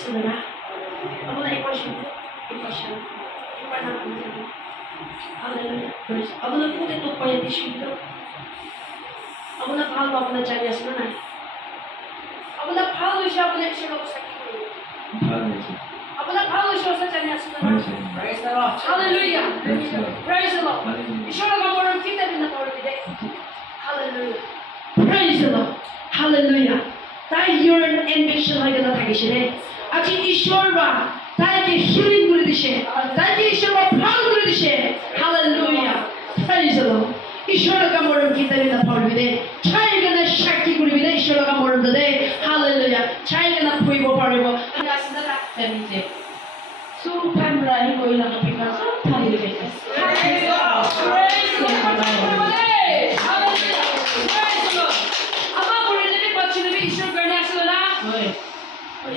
Saudara, aku naik passion, passion, pernah menjadi. Haleluya, aku nak pun itu poin di sini. Aku nak hal apa nak cari sebenarnya. Aku nak hal usaha apa nak siapa sakit. Aku nak hal usaha cari sebenarnya. Praise the Lord. Haleluya, praise the Lord. Hallelujah. Isyarat kamu orang kita di negara ini. Haleluya, praise the Lord. Haleluya. তাই your ambition হয় কেন থাকে সে আজকে ঈশ্বর বা তাইকে healing করে দিছে তাইকে ঈশ্বর বা ভাল করে দিছে হালেলুয়া প্রেজ দ্য লর্ড ঈশ্বর কা মরণ কি তাই না পড়বি দে ছাই গনা সাক্ষী করবি দে ঈশ্বর কা মরণ দে হালেলুয়া ছাই গনা কইব পারব আসনা রাখতে নিতে সু পামরা নি কইলা তো পিকা সব থালি দে praise the Lord praise the Lord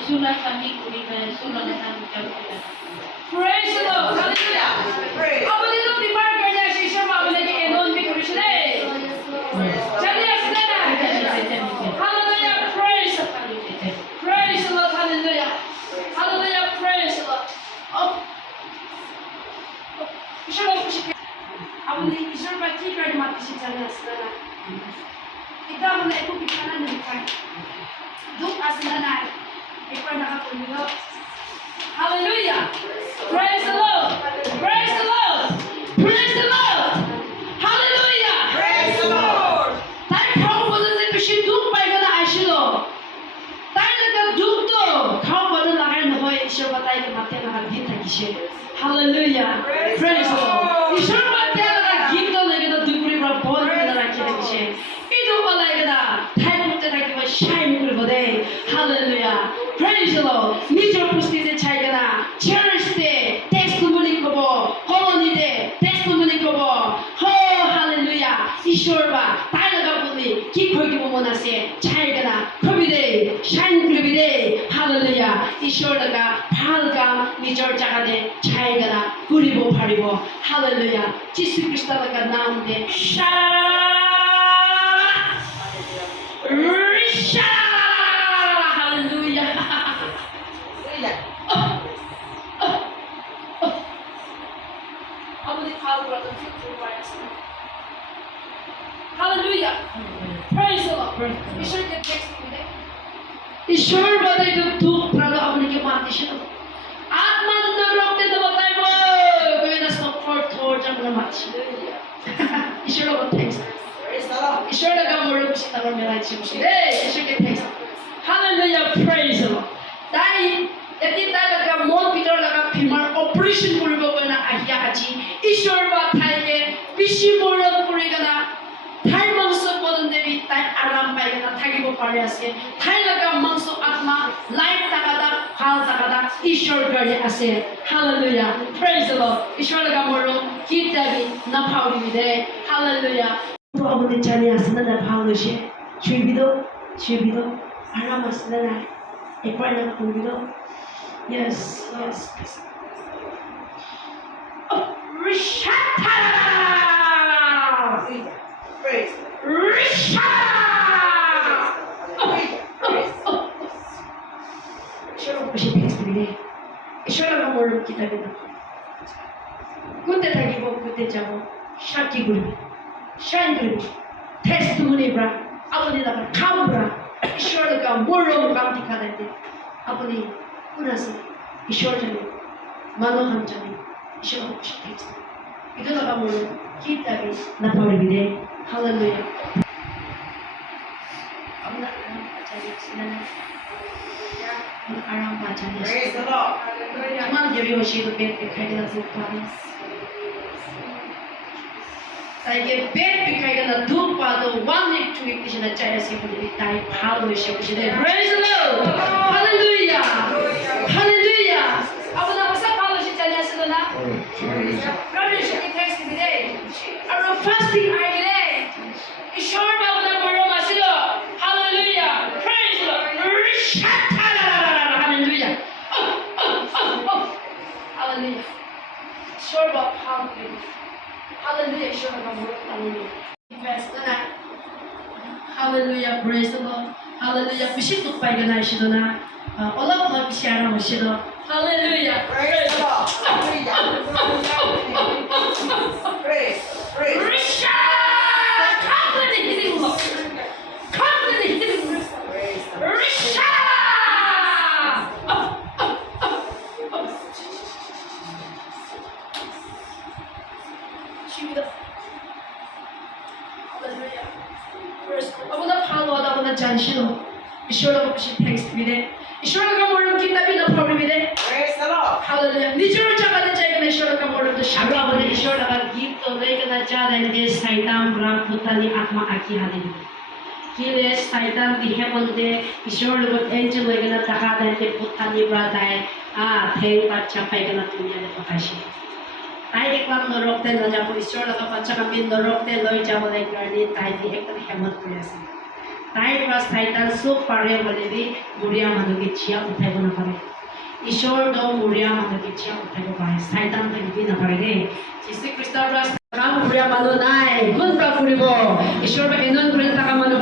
Sunnah kami kurikan, sunnah kami jauhkan. Praise the Lord. Hallelujah. Apa dia tu prepare kerja siswa apa lagi enon bi kurisne. Jadi asna. Hallelujah. Praise. Praise the Lord. Hallelujah. Hallelujah. Praise the Lord. Oh. Isha lo kushi. Apa ni isha bati kerja mati si jadi asna. Kita mana aku bicara ni kan. Duk asna na. Hallelujah. Praise the Lord. Praise the Lord. Praise the Lord. Hallelujah. Praise the Lord. তাই খাও বদলে বেশি দুঃখ পাইবে না আসিল তাই না দুঃখ তো খাও বদল লাগাই নহয় ঈশ্বর বাতাইকে মাতে না গীত থাকিছে Hallelujah. Praise the Lord. ঈশ্বর বাতে লাগা গীত লাগে না দুপুরে পুরো বল করে রাখি থাকিছে ইদু বলাইগে না ঠাই করতে থাকিবে শাইন করব দে Hallelujah. Praise the Lord. নিজের উপস্থিতিতে চাইবে না চার্চতে টেস্টিমনি করব হলিডে টেস্টিমনি করব হো Hallelujah. ঈশ্বর বা তাই লাগা বলি কি কইব মন আছে চাইবে না কবি দে শাইন করবি দে Hallelujah. ঈশ্বর লাগা ভাল কাম নিজের জায়গাতে চাইবে না করিব পারিব Hallelujah. যিশু খ্রিস্ট লাগা নাম দে Hallelujah. Praise the Lord. ঈশ্বর কে টেক্সট করে ঈশ্বর বলে তো দুঃখ প্রাণ আপনি কি মানতেছেন আত্মানন্দ রক্তে তো বতাইব কইনা সব থর জানা মাছি ঈশ্বর বলে টেক্সট Praise the Lord. ঈশ্বর লাগা মরো কিছু তার মেলাইছে বসে ঈশ্বর কে text Hallelujah. Praise the Lord. তাই এটি তাই লাগা মন ভিতর লাগা ফিমার অপারেশন কৰিব কইনা আহিয়া আজি ঈশ্বর বা থাইকে বেশি মরণ করে গেলা ঠাই মাংস পদন দেবী তাই আরাম পাই গেলা থাকিব পারে আছে ঠাই লাগা মাংস আত্মা লাইট টাকাদা ভাল টাকাদা ঈশ্বর গাড়ি আছে Hallelujah. Praise the Lord. ঈশ্বর লাগা মরণ কি দেবী না পাউরিবি দে Hallelujah. তো আমাদের জানি আছে না ভালো সে শুইবিদ আরাম আছে না একবার না করবিদ Yes. Oh, Rishata! Praise. ঈশ্বর আমার কিতাবে না কোনতে থাকিব কোনতে যাব সাক্ষী করবি শাইন করবি টেস্টিমনি ব্রা আপনি লাগা খাম ব্রা ঈশ্বর লাগা মরম কাম দেখা দেতে আপনি কোন আছে ঈশ্বর জানে মানব হাম জানে ঈশ্বর খুশি টেক্সট itu লাগা মরম কিতাবে না পড়বি দে Hallelujah. Allah ajar sila aram baca ni. Praise the Lord. Mana jadi hoshi tu bed dikhai kena zupan. Tapi bed dikhai kena zupan tu 1 week 2 week ni sila caya sih boleh tai hal hoshi hoshi deh. Praise the Lord. Hallelujah. Hallelujah. Apa nama pasal hal hoshi caya sila na? Praise the Lord. Text ni deh. Aru fasting hari deh. ঈশ্বর বাবুদা মরম আসিল Hallelujah. Praise the Lord. Hallelujah. Hallelujah. ঈশ্বর বাব Hallelujah. ঈশ্বর বাব Hallelujah. Invest na. Hallelujah. Praise the Lord. Hallelujah. Bisit ko pa gana siya na. অলপ অলপ share হৈছিলোঁ hallelujah Praise the Lord. Praise. Praise. Risha! Come to the healing Lord. Come to the healing Lord. Praise the Lord. Risha! Jesus. Hallelujah. Praise the Lord. Abuna pangod, abuna janshino. ঈশ্বরকে বেশি thanks দিবে ঈশ্বরকে মরণ কিতাবি না পড়বিবে Praise the Lord. Hallelujah নিজের জায়গাতে যাইবে ঈশ্বরকে মরণ তো সারা বলে ঈশ্বরকে গীত তো লেখনা জানেন যে শয়তান রাগ পুতানি আত্মা আকি হালেলুয়া কিলে শয়তান দিহে বলতে ঈশ্বরকে এঞ্জেল লেখনা টাকা দেন যে পুতানি ব্রাদায় থেং বাচ্চা পাইগনা দুনিয়াতে পাকাইছে তাই একবার নরকতে না যাব ঈশ্বরকে বাচ্চা কামি নরকতে লই যাব লাইকারনি তাই দি একদম হেমত করে আছে তাই পৰা শয়তান চব পাৰে বলেদি মুৰিয়া মানুহকে চিয়া উঠাব নাপাৰে ঈশ্বৰ দ মুৰিয়া মানুহকে চিয়া উঠাব পাৰে শয়তান থাকিব নাপাৰে দেই যীশু খ্ৰীষ্টৰ পৰা মুৰিয়া মানুহ নাই কোন পৰা ফুৰিব ঈশ্বৰৰ পৰা এনন কৰি থকা মানুহ